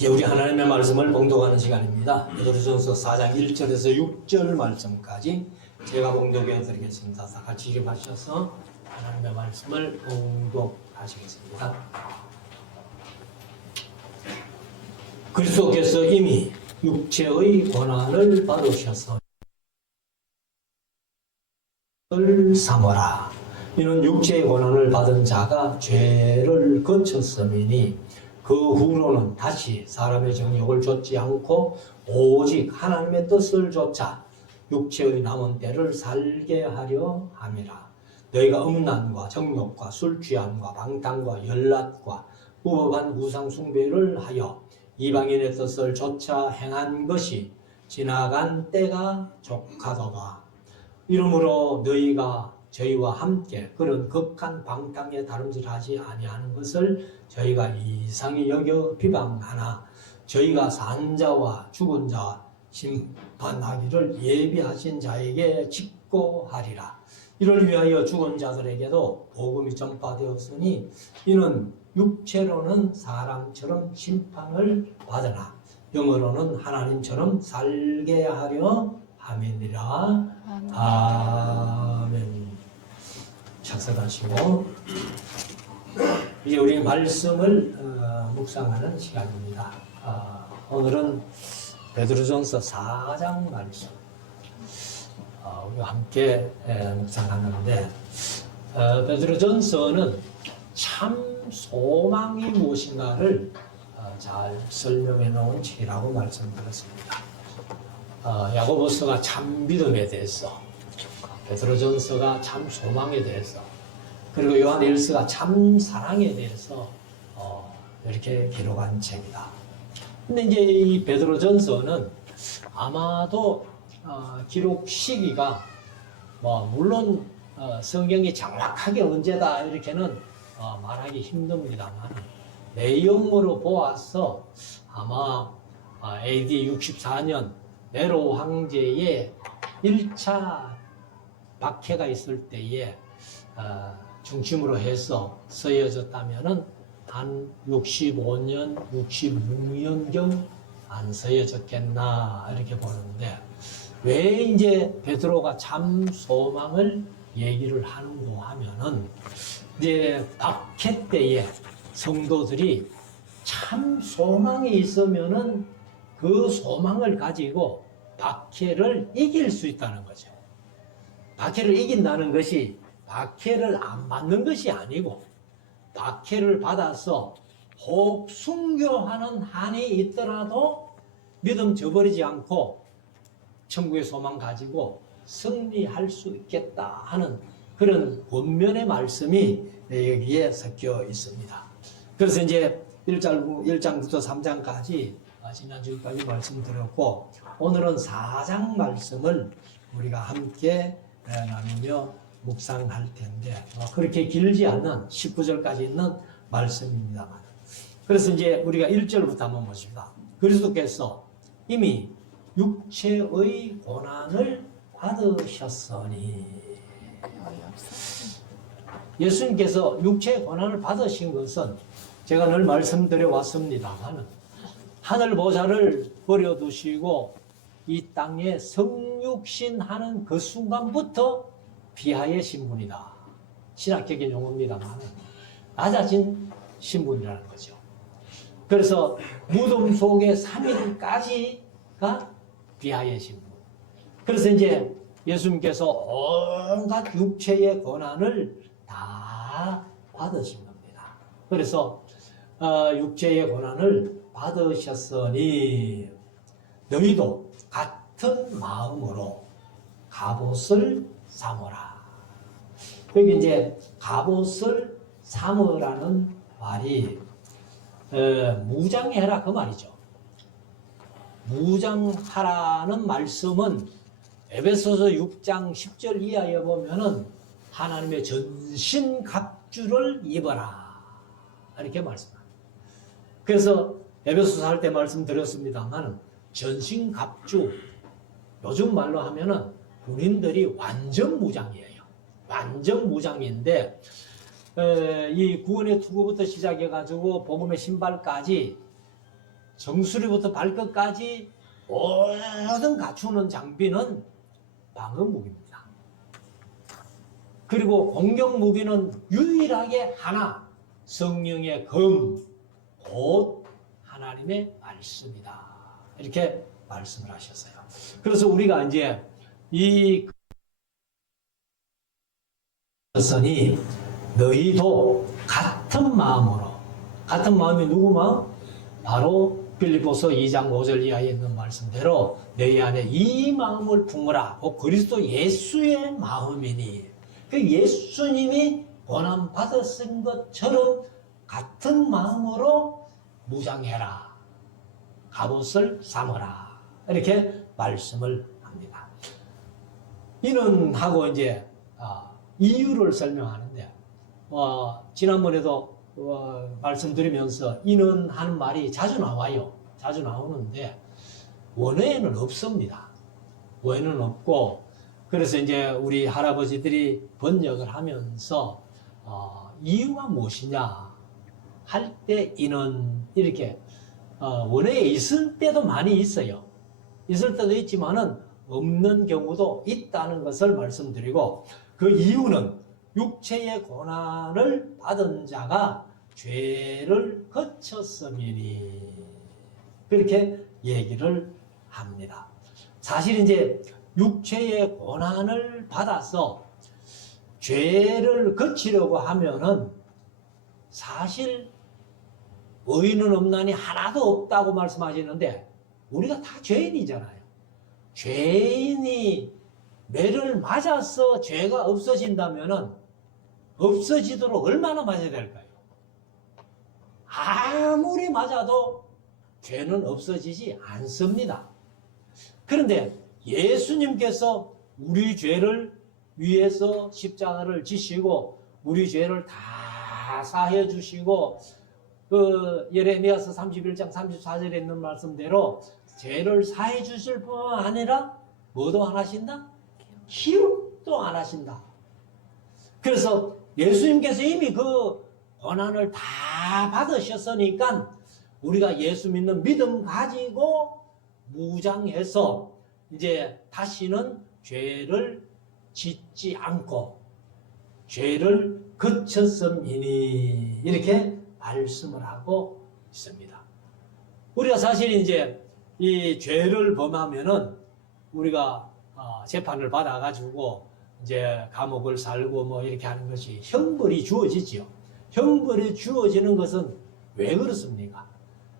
이제 우리 하나님의 말씀을 봉독하는 시간입니다. 베드로전서 4장 1절에서 6절 말씀까지 제가 봉독해 드리겠습니다. 다 같이 일어나셔서 하나님의 말씀을 봉독하시겠습니다. 그리스도께서 이미 육체의 고난을 받으셔서 삼으라. 이는 육체의 고난을 받은 자가 죄를 거쳤음이니 그 후로는 다시 사람의 정욕을 좇지 않고 오직 하나님의 뜻을 좇아 육체의 남은 때를 살게 하려 함이라. 너희가 음란과 정욕과 술 취함과 방탕과 열락과 우범한 우상 숭배를 하여 이방인의 뜻을 좇아 행한 것이 지나간 때가 족하도다. 이러므로 너희가 저희와 함께 그런 극한 방탕에 다름질하지 아니하는 것을 저희가 이상히 여겨 비방하나 저희가 산 자와 죽은 자와 심판하기를 예비하신 자에게 직고하리라. 이를 위하여 죽은 자들에게도 복음이 전파되었으니 이는 육체로는 사람처럼 심판을 받으나 영으로는 하나님처럼 살게 하려 함이니라. 아멘. 착석하시고 이제 우리 말씀을 묵상하는 시간입니다. 오늘은 베드로전서 4장 말씀 우리가 함께 묵상하는데 베드로전서는 참 소망이 무엇인가를 잘 설명해 놓은 책이라고 말씀드렸습니다. 야고보서가 참 믿음에 대해서, 베드로전서가 참 소망에 대해서, 그리고 요한일서가 참 사랑에 대해서 이렇게 기록한 책이다. 근데 이제 이 베드로전서는 아마도 기록 시기가 물론 성경이 정확하게 언제다 이렇게는 말하기 힘듭니다만 내용으로 보아서 아마 AD 64년 네로 황제의 1차 박해가 있을 때에 중심으로 해서 쓰여졌다면은 한 65년, 66년경 안 쓰여졌겠나 이렇게 보는데 왜 이제 베드로가 참 소망을 얘기를 하는고 하면은 이제 박해 때에 성도들이 참 소망이 있으면은 그 소망을 가지고 박해를 이길 수 있다는 거죠. 박해를 이긴다는 것이 박해를 안 받는 것이 아니고 박해를 받아서 혹 순교하는 한이 있더라도 믿음 저버리지 않고 천국의 소망 가지고 승리할 수 있겠다 하는 그런 권면의 말씀이 여기에 섞여 있습니다. 그래서 이제 1장부터 3장까지 지난주까지 말씀드렸고 오늘은 4장 말씀을 우리가 함께 나누며 묵상할 텐데 그렇게 길지 않은 19절까지 있는 말씀입니다만 그래서 이제 우리가 1절부터 한번 보십니다. 그리스도께서 이미 육체의 고난을 받으셨으니 예수님께서 육체의 고난을 받으신 것은 제가 늘 말씀드려 왔습니다만 하늘 보좌를 버려두시고 이 땅에 성육신하는 그 순간부터 비하의 신분이다. 신학적인 용어입니다만 낮아진 신분이라는 거죠. 그래서 무덤 속에 3일까지가 비하의 신분. 그래서 이제 예수님께서 온갖 육체의 고난을 다 받으신 겁니다. 그래서 육체의 고난을 받으셨으니 너희도 같은 마음으로 갑옷을 삼으라. 여기 이제 갑옷을 삼으라는 말이 무장해라 그 말이죠. 무장하라는 말씀은 에베소서 6장 10절 이하에 보면은 하나님의 전신 갑주를 입어라 이렇게 말씀합니다. 그래서 에베소서 할 때 말씀드렸습니다만 전신 갑주 요즘 말로 하면은 군인들이 완전 무장이에요. 완전 무장인데 이 구원의 투구부터 시작해가지고 복음의 신발까지 정수리부터 발끝까지 모든 갖추는 장비는 방어 무기입니다. 그리고 공격 무기는 유일하게 하나, 성령의 검, 곧 하나님의 말씀이다. 이렇게 말씀을 하셨어요. 그래서 우리가 이제 이 것은 너희도 같은 마음으로, 같은 마음이 누구 마음? 바로 빌립보서 2장 5절 이하에 있는 말씀대로 너희 안에 이 마음을 품으라. 곧 그리스도 예수의 마음이니. 그 예수님이 고난 받으신 것처럼 같은 마음으로 무장해라. 갑옷을 삼으라. 이렇게 말씀을 합니다. 이는 하고 이제 이유를 설명하는데 지난번에도 말씀드리면서 이는 하는 말이 자주 나와요. 자주 나오는데 원어에는 없습니다. 원어는 없고 그래서 이제 우리 할아버지들이 번역을 하면서 이유가 무엇이냐 할 때 이는 이렇게 원어에 있을 때도 많이 있어요. 있을 때도 있지만은 없는 경우도 있다는 것을 말씀드리고 그 이유는 육체의 고난을 받은 자가 죄를 거쳤음이니 그렇게 얘기를 합니다. 사실 이제 육체의 고난을 받아서 죄를 거치려고 하면은 사실 의인은 없나니 하나도 없다고 말씀하시는데 우리가 다 죄인이잖아요. 죄인이 매를 맞아서 죄가 없어진다면은 없어지도록 얼마나 맞아야 될까요? 아무리 맞아도 죄는 없어지지 않습니다. 그런데 예수님께서 우리 죄를 위해서 십자가를 지시고 우리 죄를 다 사해 주시고 그 예레미야서 31장 34절에 있는 말씀대로 죄를 사해 주실 뿐만 아니라 뭐도 안 하신다? 기록도 안 하신다. 그래서 예수님께서 이미 그 고난을 다 받으셨으니까 우리가 예수 믿는 믿음 가지고 무장해서 이제 다시는 죄를 짓지 않고 죄를 거쳤음이니 이렇게 말씀을 하고 있습니다. 우리가 사실 이제 이 죄를 범하면은 우리가 재판을 받아가지고 이제 감옥을 살고 뭐 이렇게 하는 것이 형벌이 주어지지요. 형벌이 주어지는 것은 왜 그렇습니까?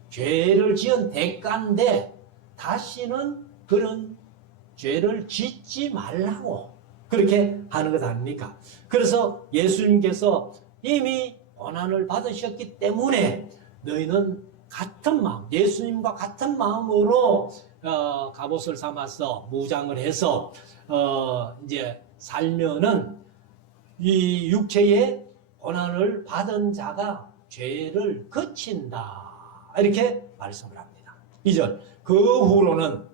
죄를 지은 대가인데 다시는 그런 죄를 짓지 말라고 그렇게 하는 것 아닙니까? 그래서 예수님께서 이미 고난을 받으셨기 때문에 너희는 같은 마음, 예수님과 같은 마음으로 갑옷을 삼아서 무장을 해서 이제 살면은 이 육체의 고난을 받은 자가 죄를 거친다. 이렇게 말씀을 합니다. 2절. 그 후로는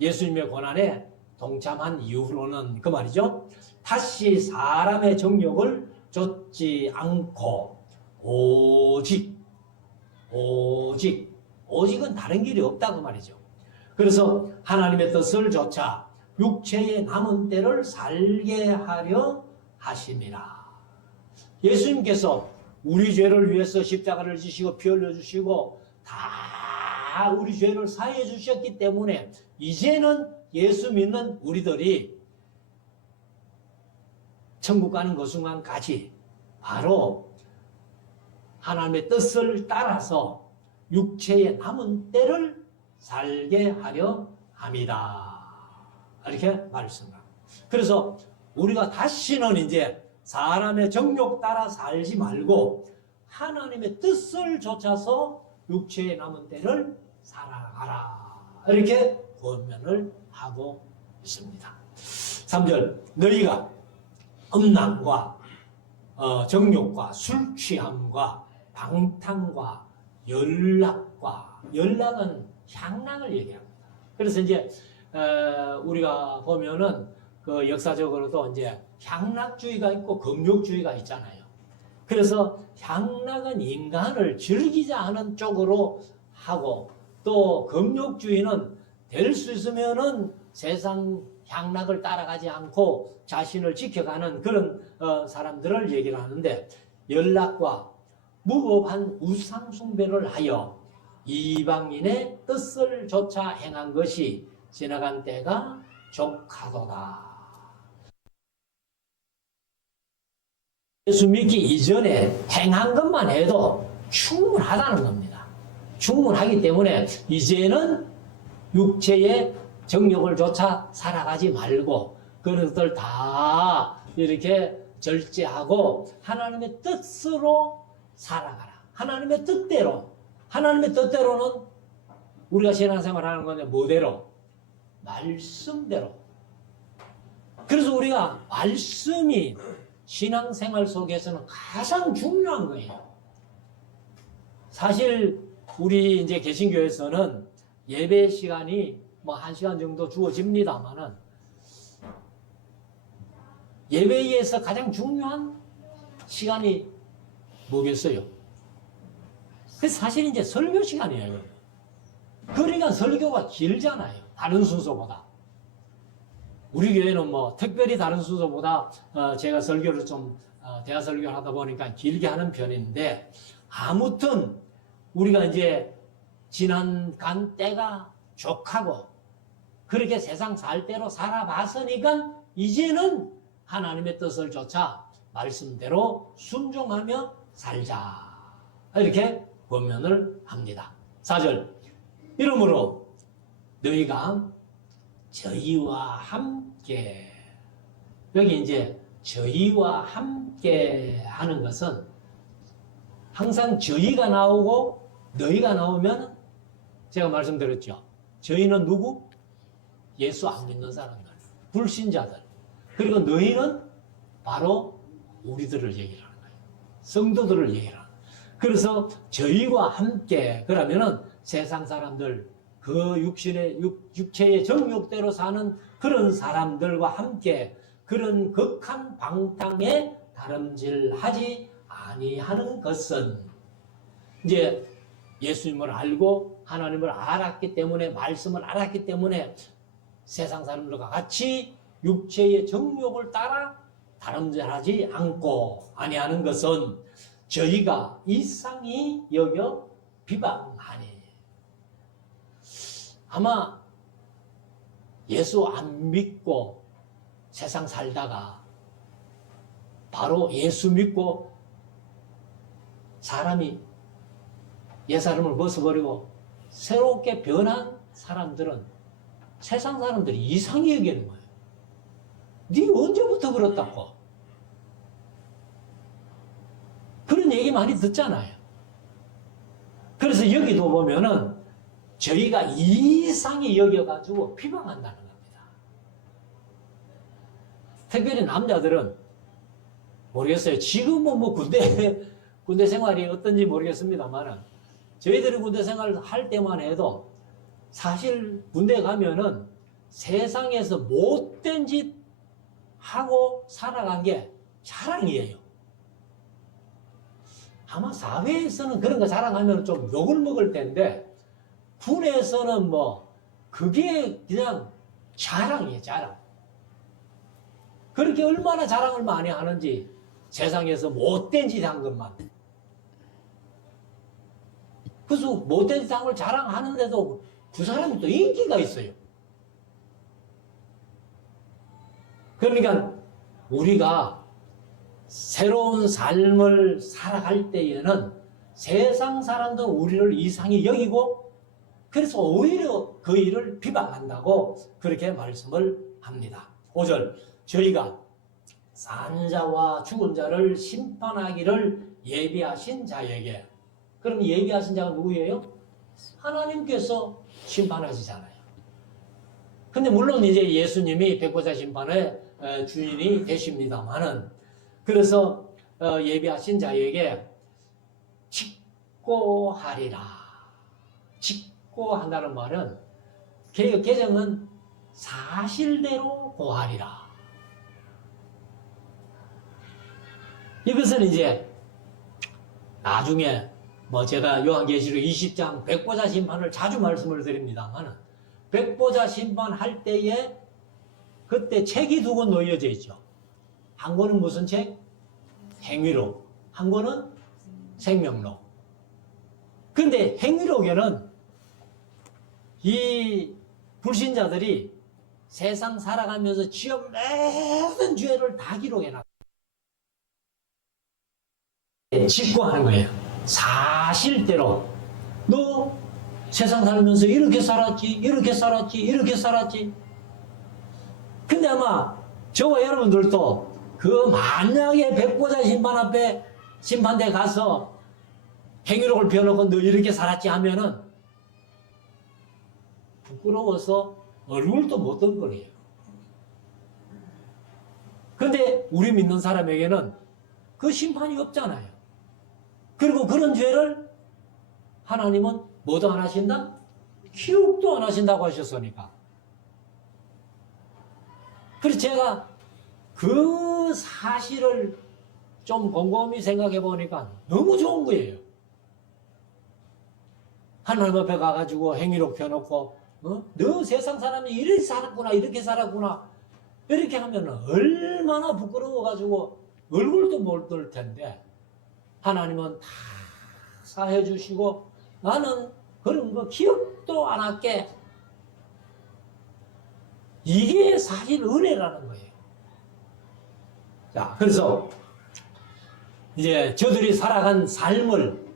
예수님의 고난에 동참한 이후로는 그 말이죠. 다시 사람의 정욕을 좇지 않고 오직은 다른 길이 없다 그 말이죠. 그래서 하나님의 뜻을 좇아 육체의 남은 때를 살게 하려 하심이라. 예수님께서 우리 죄를 위해서 십자가를 지시고 피 흘려주시고 다 우리 죄를 사해 주셨기 때문에 이제는 예수 믿는 우리들이 천국 가는 그 순간까지 바로 하나님의 뜻을 따라서 육체의 남은 때를 살게 하려 합니다. 이렇게 말씀합니다. 그래서 우리가 다시는 이제 사람의 정욕 따라 살지 말고 하나님의 뜻을 좇아서 육체의 남은 때를 살아가라. 이렇게 권면을 하고 있습니다. 3절. 너희가 음란과 정욕과 술 취함과 방탕과 연락은 향락을 얘기합니다. 그래서 이제 우리가 보면은 그 역사적으로도 이제 향락주의가 있고 금욕주의가 있잖아요. 그래서 향락은 인간을 즐기자 하는 쪽으로 하고 또 금욕주의는 될 수 있으면은 세상 향락을 따라가지 않고 자신을 지켜가는 그런 사람들을 얘기를 하는데, 연락과 무법한 우상숭배를 하여 이방인의 뜻을 조차 행한 것이 지나간 때가 족하도다. 예수 믿기 이전에 행한 것만 해도 충분하다는 겁니다. 충분하기 때문에 이제는 육체의 정욕을 조차 살아가지 말고 그런 것들 다 이렇게 절제하고 하나님의 뜻으로 살아가라. 하나님의 뜻대로. 하나님의 뜻대로는 우리가 신앙생활하는 건데 뭐대로? 말씀대로. 그래서 우리가 말씀이 신앙생활 속에서는 가장 중요한 거예요. 사실 우리 이제 개신교에서는 예배 시간이 뭐 1시간 정도 주어집니다만은 예배에서 가장 중요한 시간이 뭐겠어요? 그래서 사실 이제 설교 시간이에요. 그러니까 설교가 길잖아요. 다른 순서보다. 우리 교회는 뭐 특별히 다른 순서보다 제가 설교를 좀 대화 설교를 하다 보니까 길게 하는 편인데, 아무튼 우리가 이제 지난간 때가 족하고 그렇게 세상 살 대로 살아봤으니까 이제는 하나님의 뜻을 조차 말씀대로 순종하며 살자, 이렇게 권면을 합니다. 4절, 이러므로 너희가 저희와 함께, 여기 이제 저희와 함께 하는 것은 항상 저희가 나오고 너희가 나오면 제가 말씀드렸죠. 저희는 누구? 예수 안 믿는 사람들, 불신자들. 그리고 너희는 바로 우리들을 얘기를 하는 거예요. 성도들을 얘기를 하는 거예요. 그래서 저희와 함께, 그러면은 세상 사람들, 그 육체의 정욕대로 사는 그런 사람들과 함께 그런 극한 방탕에 다름질하지 아니하는 것은, 이제 예수님을 알고 하나님을 알았기 때문에, 말씀을 알았기 때문에 세상 사람들과 같이 육체의 정욕을 따라 다름질하지 않고 아니하는 것은 저희가 이상히 여겨 비방하니. 아마 예수 안 믿고 세상 살다가 바로 예수 믿고 사람이 옛사람을 벗어버리고 새롭게 변한 사람들은 세상 사람들이 이상히 여기는 거예요. 네 언제부터 그렇다고? 그런 얘기 많이 듣잖아요. 그래서 여기도 보면은 저희가 이상히 여겨가지고 비방한다는 겁니다. 특별히 남자들은 모르겠어요. 지금은 뭐 군대 생활이 어떤지 모르겠습니다만, 저희들이 군대 생활을 할 때만 해도 사실 군대 가면은 세상에서 못된 짓 하고 살아간 게 자랑이에요. 아마 사회에서는 그런 거 자랑하면 좀 욕을 먹을 텐데, 군에서는 뭐 그게 그냥 자랑이에요, 자랑. 그렇게 얼마나 자랑을 많이 하는지, 세상에서 못된 짓 한 것만. 그래서 못된 짓 한 걸 자랑하는데도 그 사람이 또 인기가 있어요. 그러니까 우리가 새로운 삶을 살아갈 때에는 세상 사람도 우리를 이상히 여기고, 그래서 오히려 그 일을 비방한다고 그렇게 말씀을 합니다. 5절, 저희가 산 자와 죽은 자를 심판하기를 예비하신 자에게. 그럼 예비하신 자가 누구예요? 하나님께서 심판하시잖아요. 근데 물론 이제 예수님이 백보자 심판의 주인이 되십니다만은, 그래서 예비하신 자에게 직고하리라. 직고한다는 말은 개역 개정은 사실대로 고하리라. 이것은 이제 나중에 뭐 제가 요한계시록 20장 백보자 심판을 자주 말씀을 드립니다만, 백보자 심판할 때에 그때 책이 두 권 놓여져 있죠. 한 권은 무슨 책? 행위록. 한 권은 생명록. 근데 행위록에는 이 불신자들이 세상 살아가면서 지은 모든 죄를 다 기록해놨어요. 직구하는 거예요. 사실대로 너 세상 살면서 이렇게 살았지, 이렇게 살았지, 이렇게 살았지. 근데 아마 저와 여러분들도 그 만약에 백보자 심판 앞에 심판대 가서 행위록을 펴놓고 너 이렇게 살았지 하면은 부끄러워서 얼굴도 못 들 거예요. 근데 우리 믿는 사람에게는 그 심판이 없잖아요. 그리고 그런 죄를 하나님은 뭐도 안 하신다? 기억도 안 하신다고 하셨으니까. 그래서 제가 그 사실을 좀 곰곰이 생각해 보니까 너무 좋은 거예요. 하나님 앞에 가가지고 행위록 펴놓고 너 세상 사람이 이렇게 살았구나, 이렇게 살았구나, 이렇게 하면 얼마나 부끄러워가지고 얼굴도 못 들 텐데, 하나님은 다 사해 주시고 나는 그런 거 기억도 안 할게. 이게 사실 은혜라는 거예요. 자, 그래서 이제 저들이 살아간 삶을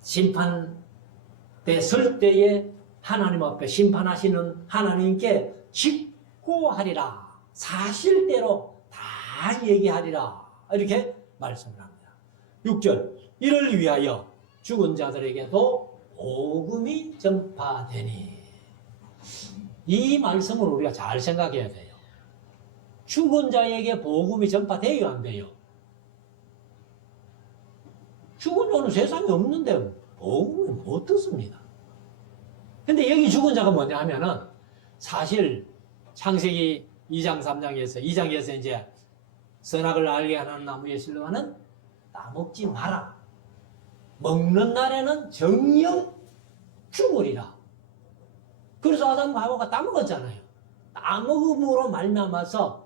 심판대 설 때에 하나님 앞에 심판하시는 하나님께 직고하리라. 사실대로 다 얘기하리라. 이렇게 말씀을 합니다. 6절, 이를 위하여 죽은 자들에게도 복음이 전파되니. 이 말씀을 우리가 잘 생각해야 돼요. 죽은 자에게 복음이 전파돼요, 안 돼요? 죽은 자는 세상에 없는데 복음을 못 듣습니다. 근데 여기 죽은 자가 뭐냐 하면은 사실 창세기 2장 3장에서 2장에서 이제 선악을 알게 하는 나무에 실려가는 따먹지 마라. 먹는 날에는 정령 죽으리라. 그래서 아담과 하와가 따먹었잖아요. 따먹음으로 말미암아서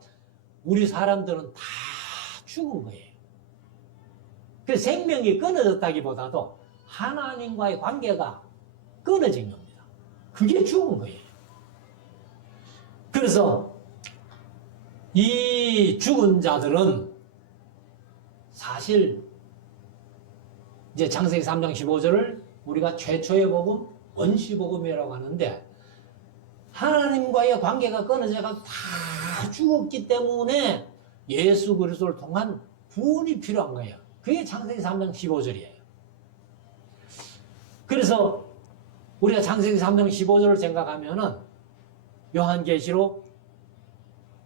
우리 사람들은 다 죽은 거예요. 그래서 생명이 끊어졌다기보다도 하나님과의 관계가 끊어진 겁니다. 그게 죽은 거예요. 그래서 이 죽은 자들은 사실 이제 창세기 3장 15절을 우리가 최초의 복음, 원시복음이라고 하는데, 하나님과의 관계가 끊어져서 다 죽었기 때문에 예수 그리스도를 통한 구원이 필요한 거예요. 그게 창세기 3장 15절이에요. 그래서 우리가 창세기 3장 15절을 생각하면은 요한계시록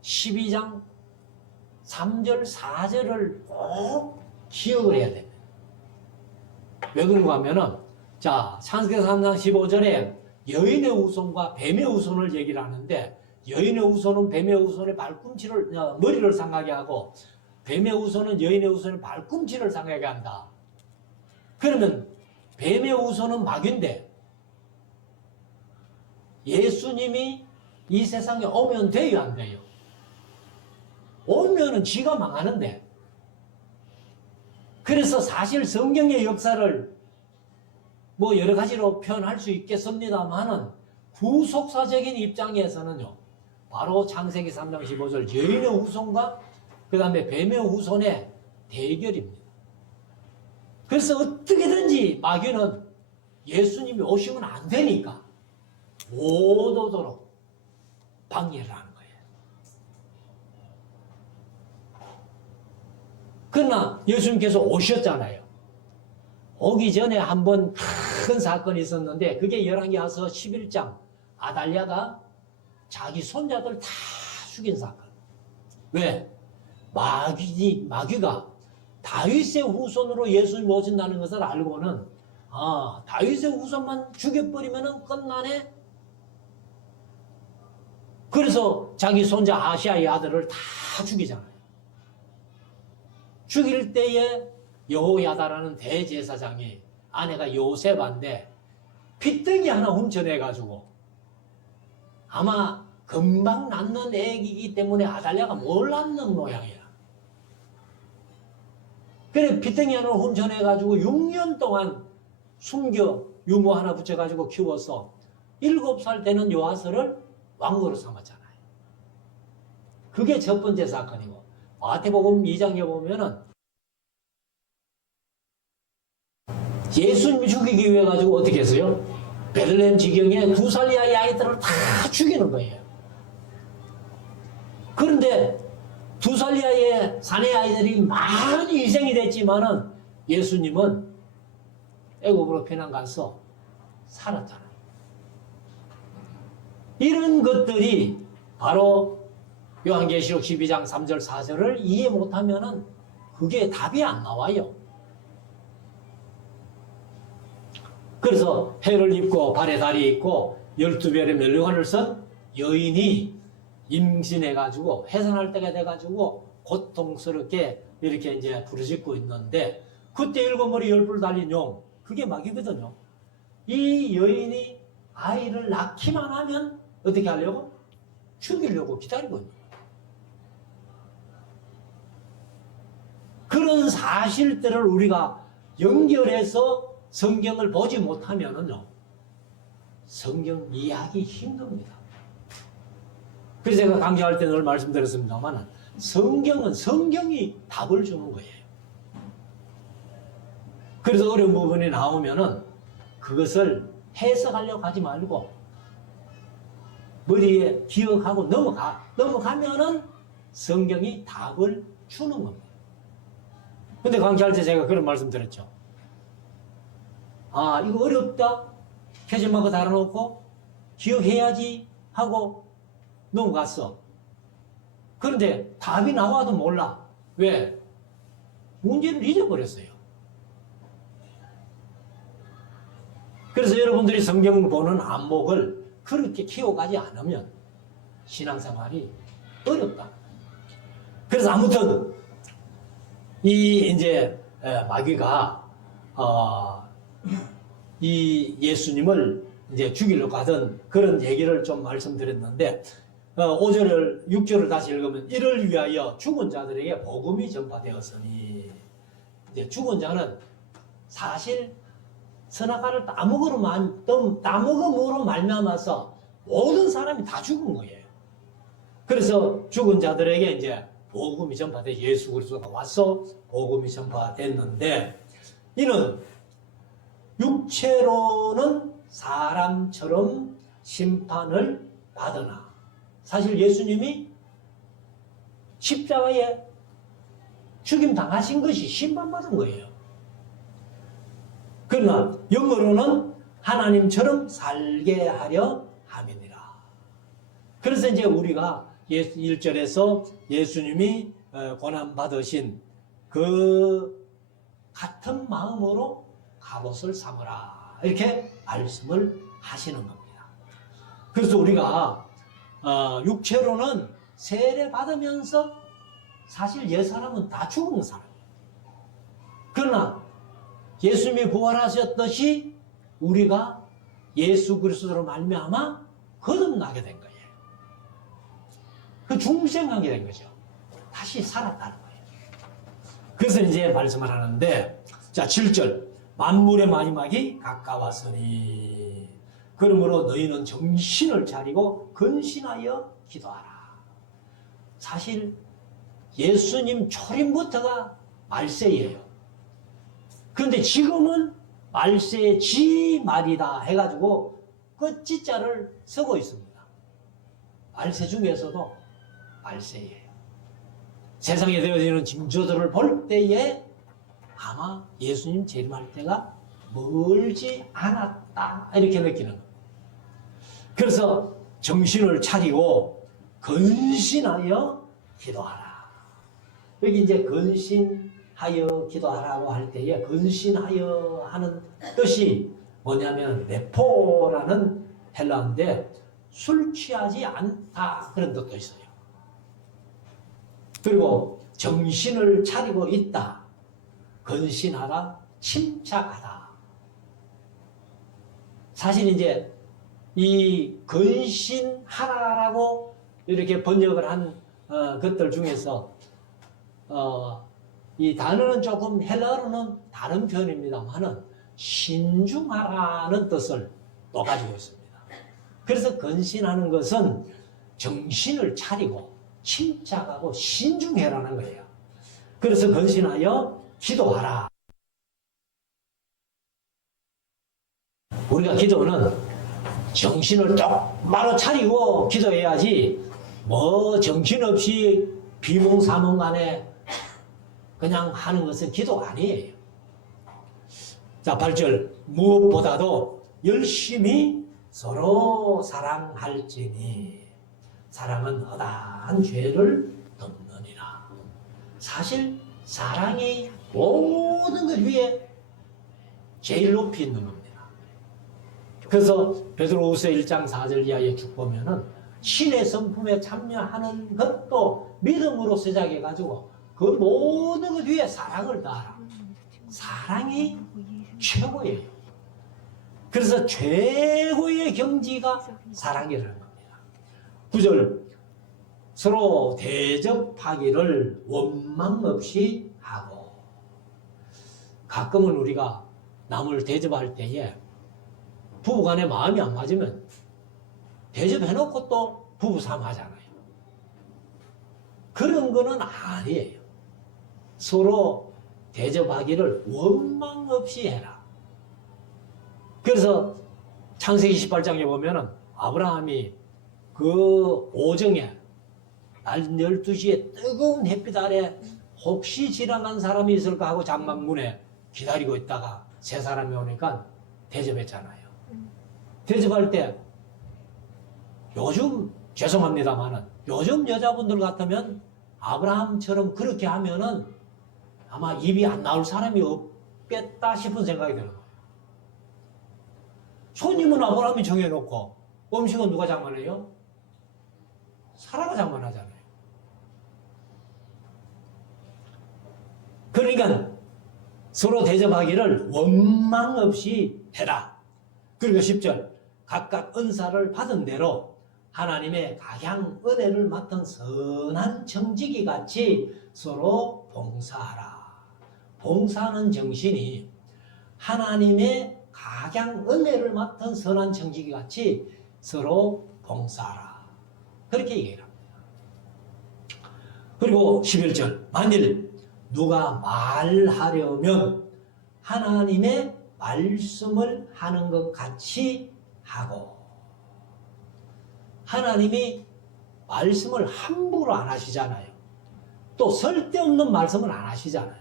12장 3절, 4절을 꼭 기억을 해야 됩니다. 왜 그런가 하면은, 자, 창세기 3장 15절에 여인의 후손과 뱀의 후손을 얘기를 하는데, 여인의 후손은 뱀의 후손의 발꿈치를, 머리를 상하게 하고, 뱀의 후손은 여인의 후손의 발꿈치를 상하게 한다. 그러면 뱀의 후손은 마귀인데, 예수님이 이 세상에 오면 돼요, 안 돼요? 오면은 지가 망하는데. 그래서 사실 성경의 역사를 뭐 여러 가지로 표현할 수 있겠습니다만은, 구속사적인 입장에서는요, 바로 창세기 3장 15절 여인의 후손과 그 다음에 뱀의 후손의 대결입니다. 그래서 어떻게든지 마귀는 예수님이 오시면 안 되니까 못 오도록 방해를 하는 거예요. 그러나 예수님께서 오셨잖아요. 오기 전에 한번 큰 사건이 있었는데, 그게 열왕기하서 11장 아달랴가 자기 손자들 다 죽인 사건. 왜? 마귀가 다윗의 후손으로 예수님이 오신다는 것을 알고는, 다윗의 후손만 죽여버리면 끝나네? 그래서 자기 손자 아시아의 아들을 다 죽이잖아요. 죽일 때에 여호야다라는 대제사장이 아내가 요셉한테 핏덩이 하나 훔쳐내가지고 아마 금방 낳는 애기이기 때문에 아달랴가 몰랐는 모양이야. 그래 핏덩이 하나 훔쳐내가지고 6년 동안 숨겨 유모 하나 붙여가지고 키워서 7살 되는 요하스를 왕으로 삼았잖아요. 그게 첫 번째 사건이고, 마태복음 2장에 보면은 예수님 죽이기 위해 가지고 어떻게 했어요? 베들레헴 지경에 2살 이하의 아이들을 다 죽이는 거예요. 그런데 2살 이하의 사내 아이들이 많이 희생이 됐지만은 예수님은 애국으로 피난 가서 살았잖아요. 이런 것들이 바로 요한계시록 12장 3절 4절을 이해 못하면은 그게 답이 안 나와요. 그래서 해를 입고 발에 달이 있고 12별의 멸류관을 쓴 여인이 임신해가지고 해산할 때가 돼가지고 고통스럽게 이렇게 이제 부르짖고 있는데, 그때 7머리 10뿔 달린 용, 그게 마귀거든요. 이 여인이 아이를 낳기만 하면 어떻게 하려고? 죽이려고 기다리고 있는 거예요. 그런 사실들을 우리가 연결해서 성경을 보지 못하면은요, 성경 이해하기 힘듭니다. 그래서 제가 강좌할 때 늘 말씀드렸습니다만, 성경은 성경이 답을 주는 거예요. 그래서 어려운 부분이 나오면은 그것을 해석하려고 하지 말고 머리에 기억하고 넘어가면은 성경이 답을 주는 겁니다. 근데 강좌할 때 제가 그런 말씀 드렸죠. 아, 이거 어렵다. 표지마크 달아놓고 기억해야지 하고 넘어갔어. 그런데 답이 나와도 몰라. 왜? 문제를 잊어버렸어요. 그래서 여러분들이 성경을 보는 안목을 그렇게 키워가지 않으면 신앙생활이 어렵다. 그래서 아무튼 이제 마귀가 이 예수님을 이제 죽이려고 하던 그런 얘기를 좀 말씀드렸는데, 5절을 6절을 다시 읽으면 이를 위하여 죽은 자들에게 복음이 전파되었으니, 이제 죽은 자는 사실 선악과를 따먹음으로 말미암아서 모든 사람이 다 죽은 거예요. 그래서 죽은 자들에게 이제 복음이 전파돼 예수 그리스도가 와서 복음이 전파됐는데, 이는 육체로는 사람처럼 심판을 받으나, 사실 예수님이 십자가에 죽임 당하신 것이 심판받은 거예요. 그러나 영으로는 하나님처럼 살게 하려 함이니라. 그래서 이제 우리가 1절에서 예수님이 고난받으신 그 같은 마음으로 갑옷을 삼으라, 이렇게 말씀을 하시는 겁니다. 그래서 우리가 육체로는 세례 받으면서 사실 옛사람은 다 죽은 사람이에요. 그러나 예수님이 부활하셨듯이 우리가 예수 그리스도로 말미암아 거듭나게 된 거예요. 그 중생하게 된 거죠. 다시 살았다는 거예요. 그래서 이제 말씀을 하는데, 자 7절, 만물의 마지막이 가까웠으니 그러므로 너희는 정신을 차리고 근신하여 기도하라. 사실 예수님 초림부터가 말세예요. 그런데 지금은 말세의 지 말이다 해가지고 그 지자를 쓰고 있습니다. 말세 중에서도 말세예요. 세상에 되어지는 징조들을 볼 때에 아마 예수님 재림할 때가 멀지 않았다, 이렇게 느끼는 겁니다. 그래서 정신을 차리고 근신하여 기도하라. 여기 이제 근신하여 기도하라고 할 때에 근신하여 하는 뜻이 뭐냐면 네포라는 헬라어인데 술 취하지 않다, 그런 뜻도 있어요. 그리고 정신을 차리고 있다, 근신하라, 침착하다, 사실 이제 이 근신하라라고 이렇게 번역을 한 것들 중에서 이 단어는 조금 헬라어로는 다른 표현입니다만은 신중하라는 뜻을 또 가지고 있습니다. 그래서 근신하는 것은 정신을 차리고 침착하고 신중해라는 거예요. 그래서 근신하여 기도하라. 우리가 기도는 정신을 똑바로 차리고 기도해야지 뭐 정신없이 비몽사몽간에 그냥 하는 것은 기도가 아니에요. 자, 8절 무엇보다도 열심히 서로 사랑할지니 사랑은 허다한 죄를 덮느니라. 사실 사랑이 모든 것 위에 제일 높이 있는 겁니다. 그래서 베드로후서 1장 4절 이하에 쭉 보면은 신의 성품에 참여하는 것도 믿음으로 시작해가지고 그 모든 것 위에 사랑을 다하라. 사랑이 최고예요. 그래서 최고의 경지가 사랑이라는 겁니다. 9절 서로 대접하기를 원망 없이 하고. 가끔은 우리가 남을 대접할 때에 부부간에 마음이 안 맞으면 대접해놓고 또 부부싸움 하잖아요. 그런 거는 아니에요. 서로 대접하기를 원망 없이 해라. 그래서 창세기 18장에 보면은 아브라함이 그 오정에 날 12시에 뜨거운 햇빛 아래 혹시 지나간 사람이 있을까 하고 장막문에 기다리고 있다가 세 사람이 오니까 대접했잖아요. 대접할 때 요즘 죄송합니다만은 요즘 여자분들 같으면 아브라함처럼 그렇게 하면은 아마 입이 안 나올 사람이 없겠다 싶은 생각이 드는 거예요. 손님은 아브라함이 정해놓고 음식은 누가 장만해요? 사라가 장만하잖아요. 그러니까 서로 대접하기를 원망 없이 해라. 그리고 10절 각각 은사를 받은 대로 하나님의 각양 은혜를 맡은 선한 청지기 같이 서로 봉사하라. 봉사하는 정신이 하나님의 각양 은혜를 맡은 선한 청지기 같이 서로 봉사하라. 그렇게 얘기를 합니다. 그리고 11절 만일 누가 말하려면 하나님의 말씀을 하는 것 같이 하고. 하나님이 말씀을 함부로 안 하시잖아요. 또 쓸데없는 말씀을 안 하시잖아요.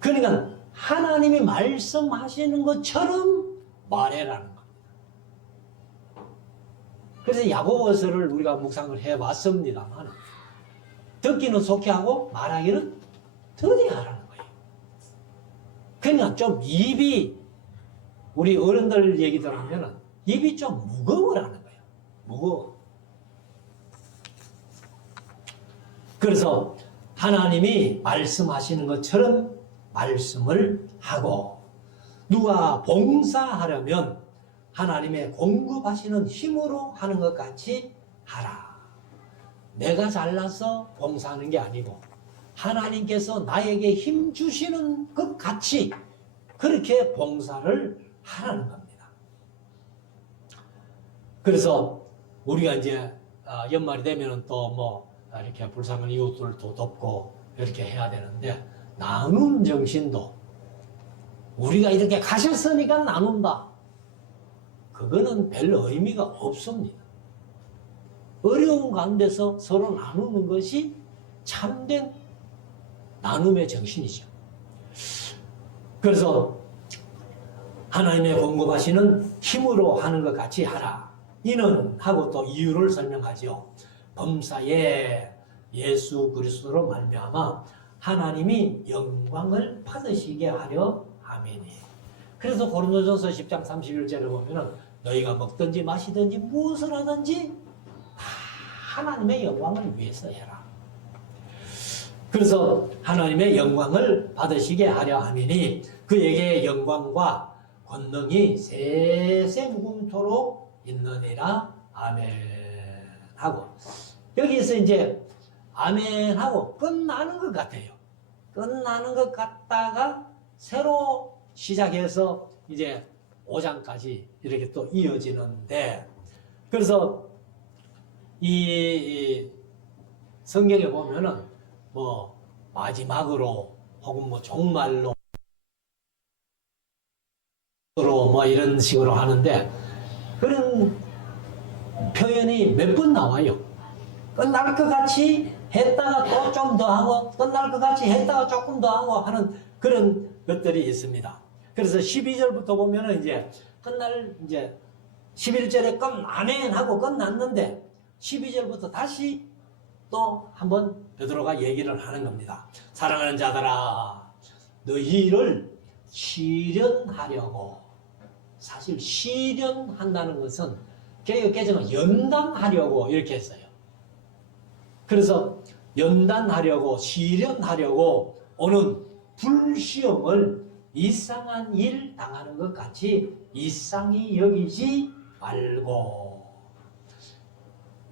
그러니까 하나님이 말씀하시는 것처럼 말해라는 겁니다. 그래서 야고보서를 우리가 묵상을 해봤습니다만 듣기는 속히 하고 말하기는 더디 하라는 거예요. 그러니까 좀 입이 우리 어른들 얘기들 하면은 입이 좀 무거워라는 거예요. 무거워. 그래서 하나님이 말씀하시는 것처럼 말씀을 하고 누가 봉사하려면 하나님의 공급하시는 힘으로 하는 것 같이 하라. 내가 잘나서 봉사하는 게 아니고 하나님께서 나에게 힘 주시는 것 같이 그렇게 봉사를 하라는 겁니다. 그래서 우리가 이제 연말이 되면은 또 뭐 이렇게 불쌍한 이웃들도 돕고 이렇게 해야 되는데 나눔 정신도 우리가 이렇게 가셨으니까 나눈다. 그거는 별 의미가 없습니다. 어려운 가운데서 서로 나누는 것이 참된 나눔의 정신이죠. 그래서 하나님의 공급하시는 힘으로 하는 것 같이 하라. 이는 하고 또 이유를 설명하지요. 범사에 예수 그리스도로 말미암아 하나님이 영광을 받으시게 하려 함이니. 그래서 고린도전서 10장 31절에 보면은 너희가 먹든지 마시든지 무엇을 하든지 다 하나님의 영광을 위해서 해라. 그래서 하나님의 영광을 받으시게 하려 함이니 그에게 영광과 권능이 세세무궁토록 있느니라. 아멘 하고, 여기서 이제 아멘 하고 끝나는 것 같아요. 끝나는 것 같다가 새로 시작해서 이제 5장까지 이렇게 또 이어지는데, 그래서 이 성경에 보면은 뭐 마지막으로 혹은 뭐 종말로 뭐 이런 식으로 하는데, 그런 표현이 몇 번 나와요. 끝날 것 같이 했다가 또 좀 더 하고, 끝날 것 같이 했다가 조금 더 하고 하는 그런 것들이 있습니다. 그래서 12절부터 보면은 이제 이제 11절에 아멘 하고 끝났는데, 12절부터 다시 또 한번 베드로가 얘기를 하는 겁니다. 사랑하는 자들아, 너희를 시련하려고. 사실 시련한다는 것은 개혁개정은 연단하려고 이렇게 했어요. 그래서 연단하려고, 시련하려고 오는 불시험을 이상한 일 당하는 것 같이 이상히 여기지 말고.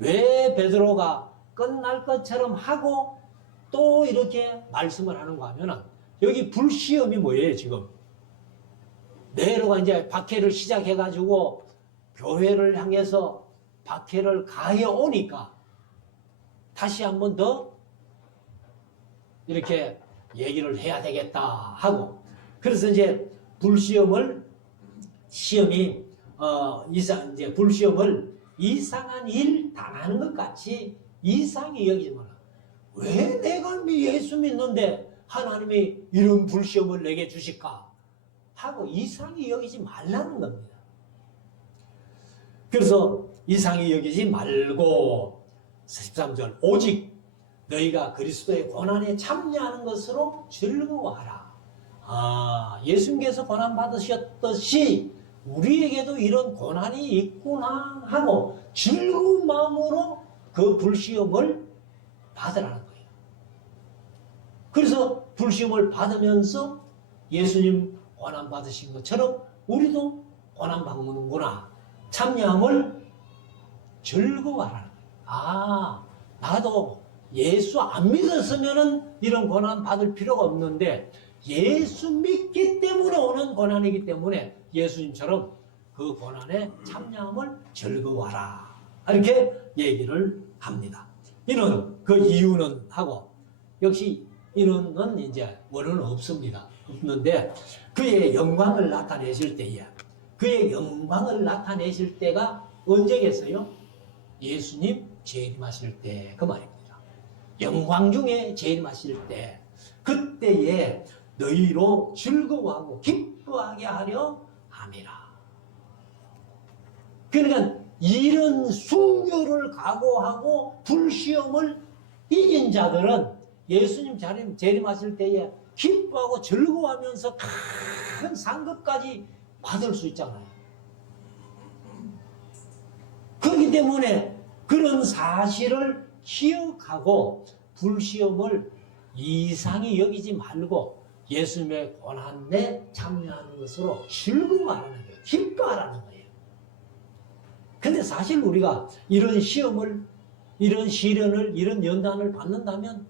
왜 베드로가 끝날 것처럼 하고 또 이렇게 말씀을 하는가 하면은, 여기 불시험이 뭐예요 지금? 네로가 이제 박해를 시작해가지고 교회를 향해서 박해를 가해 오니까 다시 한 번 더 이렇게 얘기를 해야 되겠다 하고, 그래서 이제 시험이 이제 불시험을 이상한 일 당하는 것 같이 이상히 여기지 마라. 왜 내가 예수 믿는데 하나님이 이런 불시험을 내게 주실까 하고 이상히 여기지 말라는 겁니다. 그래서 이상히 여기지 말고 13절, 오직 너희가 그리스도의 고난에 참여하는 것으로 즐거워하라. 예수님께서 고난 받으셨듯이 우리에게도 이런 고난이 있구나 하고 즐거운 마음으로 그 불시험을 받으라는 거예요. 그래서 불시험을 받으면서 예수님 고난 받으신 것처럼 우리도 고난 받는구나, 참여함을 즐거워하라는 거예요. 나도 예수 안 믿었으면 이런 고난 받을 필요가 없는데, 예수 믿기 때문에 오는 고난이기 때문에 예수님처럼 그 고난에 참여함을 즐거워하라, 이렇게 얘기를 합니다. 이는 그 이유는 하고, 역시 이는 이제 원어는 없습니다. 없는데, 그의 영광을 나타내실 때에, 그의 영광을 나타내실 때가 언제겠어요? 예수님 재림하실 때, 그 말입니다. 영광 중에 재림하실 때, 그때에 너희로 즐거워하고 기뻐하게 하려 함이라. 그러니까 이런 순교를 각오하고 불시험을 이긴 자들은 예수님 재림하실 때에 기뻐하고 즐거워하면서 큰 상급까지 받을 수 있잖아요. 그렇기 때문에 그런 사실을 기억하고 불시험을 이상히 여기지 말고 예수님의 고난에 참여하는 것으로 즐거워하라는 거예요. 기뻐하라는 거예요. 근데 사실 우리가 이런 시험을, 이런 시련을, 이런 연단을 받는다면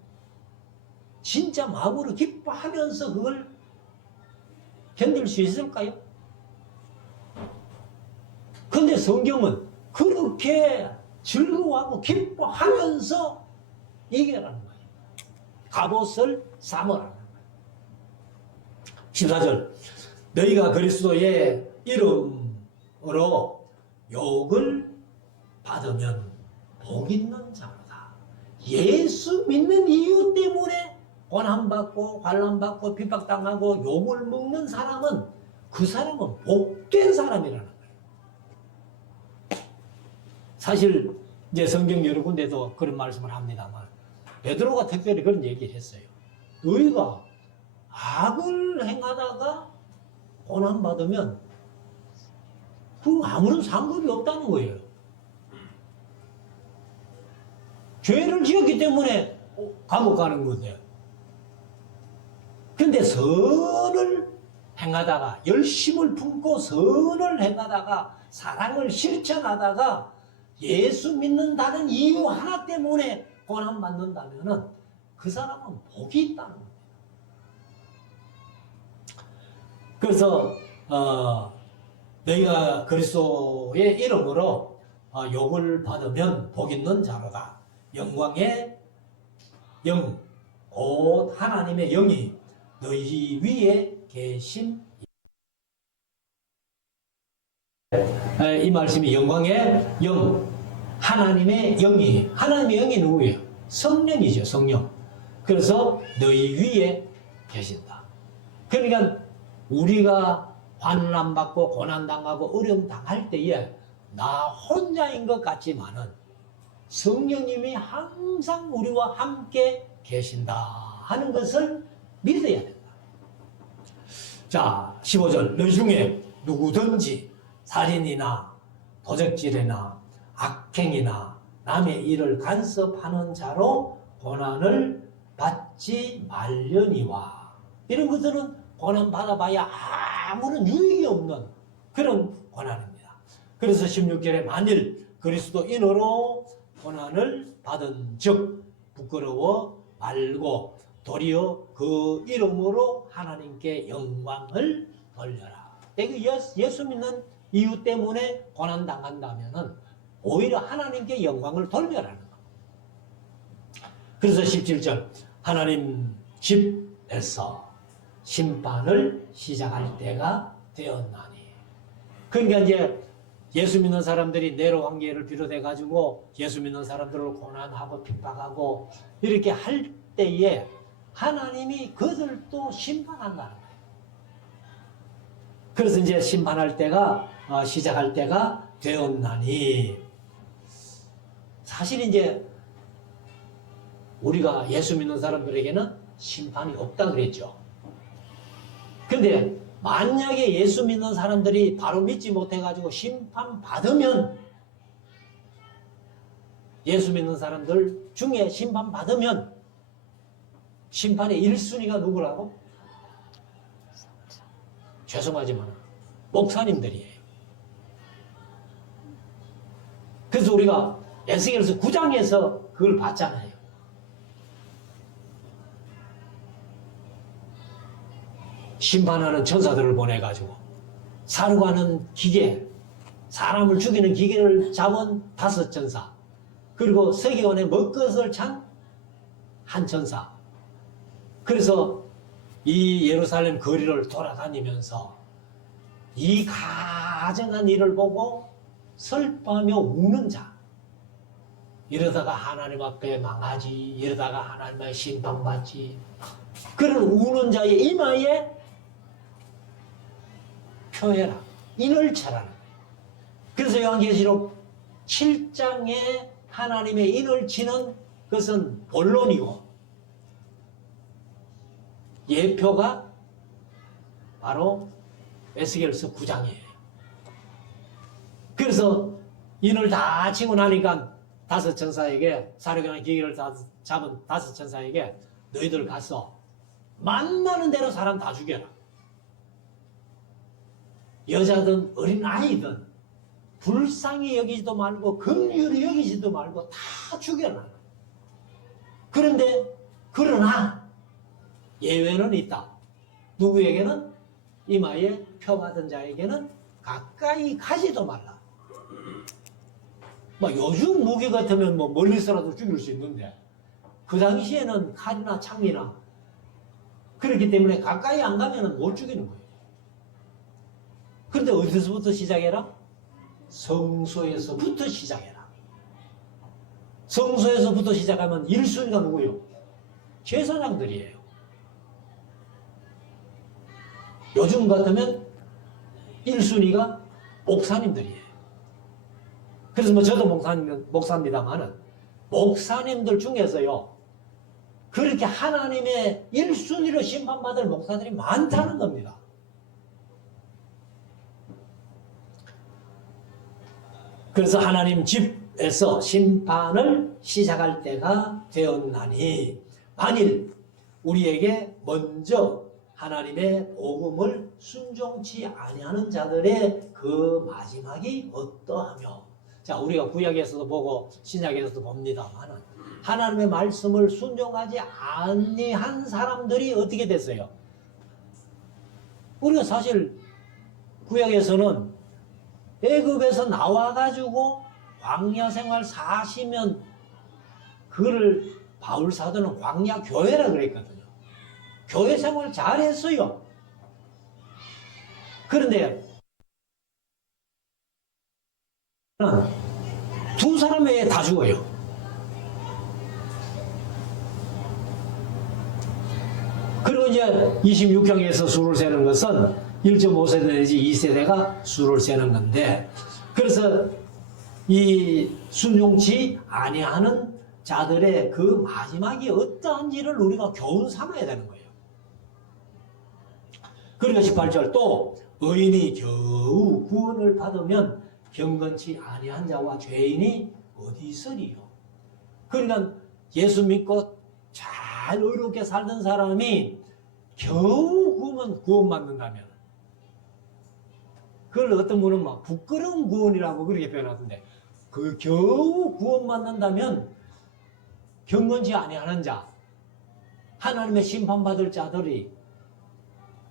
진짜 마음으로 기뻐하면서 그걸 견딜 수 있을까요? 근데 성경은 그렇게 즐거워하고 기뻐하면서 얘기하라는 거예요. 갑옷을 삼으라는 거예요. 14절, 너희가 그리스도의 이름으로 욕을 받으면 복 있는 자로다. 예수 믿는 이유 때문에 고난받고 환난받고 핍박당하고 욕을 먹는 사람은, 그 사람은 복된 사람이라는 거예요. 사실 이제 성경 여러 군데도 그런 말씀을 합니다만, 베드로가 특별히 그런 얘기를 했어요. 너희가 악을 행하다가 고난받으면 그 아무런 상관이 없다는 거예요. 죄를 지었기 때문에 감옥 가는 건데, 근데 선을 행하다가 열심을 품고 선을 행하다가 사랑을 실천하다가 예수 믿는다는 이유 하나 때문에 고난받는다면 그 사람은 복이 있다는 겁니다. 그래서 너희가 그리스도의 이름으로 욕을 받으면 복 있는 자로다. 영광의 영, 곧 하나님의 영이 너희 위에 계심. 이 말씀이 영광의 영, 하나님의 영이 누구예요? 성령이죠, 성령. 그래서 너희 위에 계신다. 그러니까 우리가 환난 받고 고난 당하고 어려움 당할 때에 나 혼자인 것 같지만은 성령님이 항상 우리와 함께 계신다 하는 것을 믿어야 된다. 자, 15절. 너희 중에 누구든지 살인이나 도적질이나 악행이나 남의 일을 간섭하는 자로 고난을 받지 말려니와. 이런 것들은 고난 받아봐야 아무런 유익이 없는 그런 고난입니다. 그래서 16절에 만일 그리스도인으로 고난을 받은 즉 부끄러워 말고 도리어 그 이름으로 하나님께 영광을 돌려라. 예수 믿는 이유 때문에 고난 당한다면은 오히려 하나님께 영광을 돌려라는 겁니다. 그래서 17절 하나님 집에서 심판을 시작할 때가 되었나니. 그러니까 이제 예수 믿는 사람들이 네로 황제를 비롯해 가지고 예수 믿는 사람들을 고난하고 핍박하고 이렇게 할 때에 하나님이 그들도 심판한다는 거예요. 그래서 이제 심판할 때가 시작할 때가 되었나니. 사실 이제 우리가 예수 믿는 사람들에게는 심판이 없다 그랬죠. 근데 만약에 예수 믿는 사람들이 바로 믿지 못해가지고 심판받으면, 예수 믿는 사람들 중에 심판받으면 심판의 1순위가 누구라고? 죄송하지만 목사님들이에요. 그래서 우리가 에스겔서 9장에서 그걸 봤잖아요. 심판하는 천사들을 보내가지고 사르가는 기계, 사람을 죽이는 기계를 잡은 5천사, 그리고 세계원의 먹것을 찬 한 천사. 그래서 이 예루살렘 거리를 돌아다니면서 이 가정한 일을 보고 슬퍼하며 우는 자, 이러다가 하나님 앞에 망하지, 이러다가 하나님 앞에 심판받지, 그런 우는 자의 이마에 표해라, 인을 쳐라는 거예요. 그래서 요한계시록 7장에 하나님의 인을 치는 것은 본론이고 예표가 바로 에스겔서 9장이에요. 그래서 인을 다 치고 나니까 5천사에게, 사르가는 기계를 잡은 5천사에게 너희들 가서 만나는 대로 사람 다 죽여라. 여자든 어린 아이든 불쌍히 여기지도 말고 긍휼히 여기지도 말고 다 죽여라. 그러나 예외는 있다. 누구에게는? 이마에 표받은 자에게는 가까이 가지도 말라. 요즘 무기 같으면 멀리서라도 죽일 수 있는데 그 당시에는 칼이나 창이나 그렇기 때문에 가까이 안 가면 못 죽이는 거예요. 그런데 어디서부터 시작해라? 성소에서부터 시작해라. 성소에서부터 시작하면 1순위가 누구예요? 제사장들이에요. 요즘 같으면 1순위가 목사님들이에요. 그래서 저도 목사입니다만은 목사님들 중에서요, 그렇게 하나님의 1순위로 심판받을 목사들이 많다는 겁니다. 그래서 하나님 집에서 심판을 시작할 때가 되었나니, 만일 우리에게 먼저 하나님의 복음을 순종치 아니하는 자들의 그 마지막이 어떠하며. 자, 우리가 구약에서도 보고 신약에서도 봅니다만 하나님의 말씀을 순종하지 아니한 사람들이 어떻게 됐어요? 우리가 사실 구약에서는 애굽에서 나와가지고 광야 생활 40년 그를 바울 사도는 광야 교회라 그랬거든요. 교회 생활 잘했어요. 그런데 두 사람 외에 다 죽어요. 그리고 이제 26형에서 수를 세는 것은 1.5세대 내지 2세대가 수를 세는 건데, 그래서 이 순종치 아니하는 자들의 그 마지막이 어떠한지를 우리가 교훈 삼아야 되는 거예요. 그리고 18절 또 의인이 겨우 구원을 받으면 경건치 아니한 자와 죄인이 어디 있으리요. 그러니까 예수 믿고 잘 의롭게 살던 사람이 겨우 구원받는다면, 그걸 어떤 분은 막 부끄러운 구원이라고 그렇게 표현하던데, 그 겨우 구원받는다면 경건치 아니하는 자, 하나님의 심판받을 자들이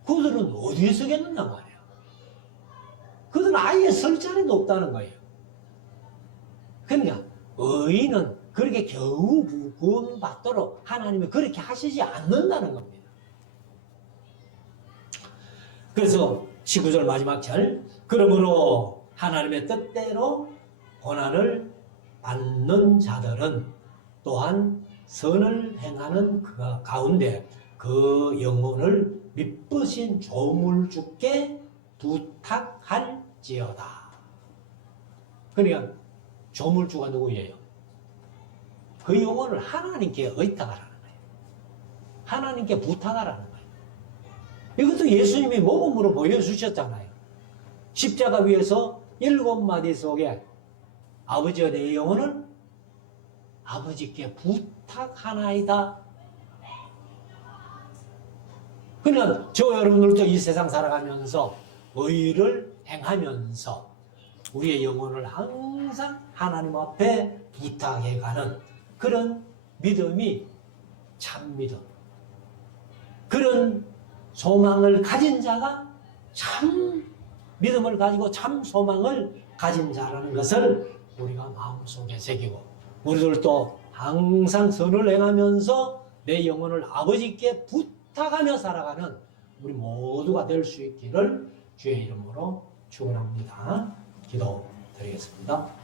그들은 어디에 서겠느냐 말이에요. 그들은 아예 설 자리도 없다는 거예요. 그러니까 의인은 그렇게 겨우 구원받도록 하나님이 그렇게 하시지 않는다는 겁니다. 그래서 19절 마지막 절, 그러므로 하나님의 뜻대로 고난을 받는 자들은 또한 선을 행하는 그 가운데 그 영혼을 미쁘신 조물주께 부탁할지어다. 그러니까 조물주가 누구예요? 그 영혼을 하나님께 의탁하라는 거예요. 하나님께 부탁하라는 거예요. 이것도 예수님이 모범으로 보여주셨잖아요. 십자가 위에서 7마디 속에 아버지와 내 영혼을 아버지께 부탁하나이다. 그러니까 저 여러분들도 이 세상 살아가면서 의를 행하면서 우리의 영혼을 항상 하나님 앞에 부탁해가는 그런 믿음이 참 믿음, 그런 소망을 가진 자가 참 믿음을 가지고 참 소망을 가진 자라는 것을 우리가 마음속에 새기고, 우리들도 항상 선을 행하면서 내 영혼을 아버지께 부탁하며 살아가는 우리 모두가 될 수 있기를 주의 이름으로 축원합니다. 기도드리겠습니다.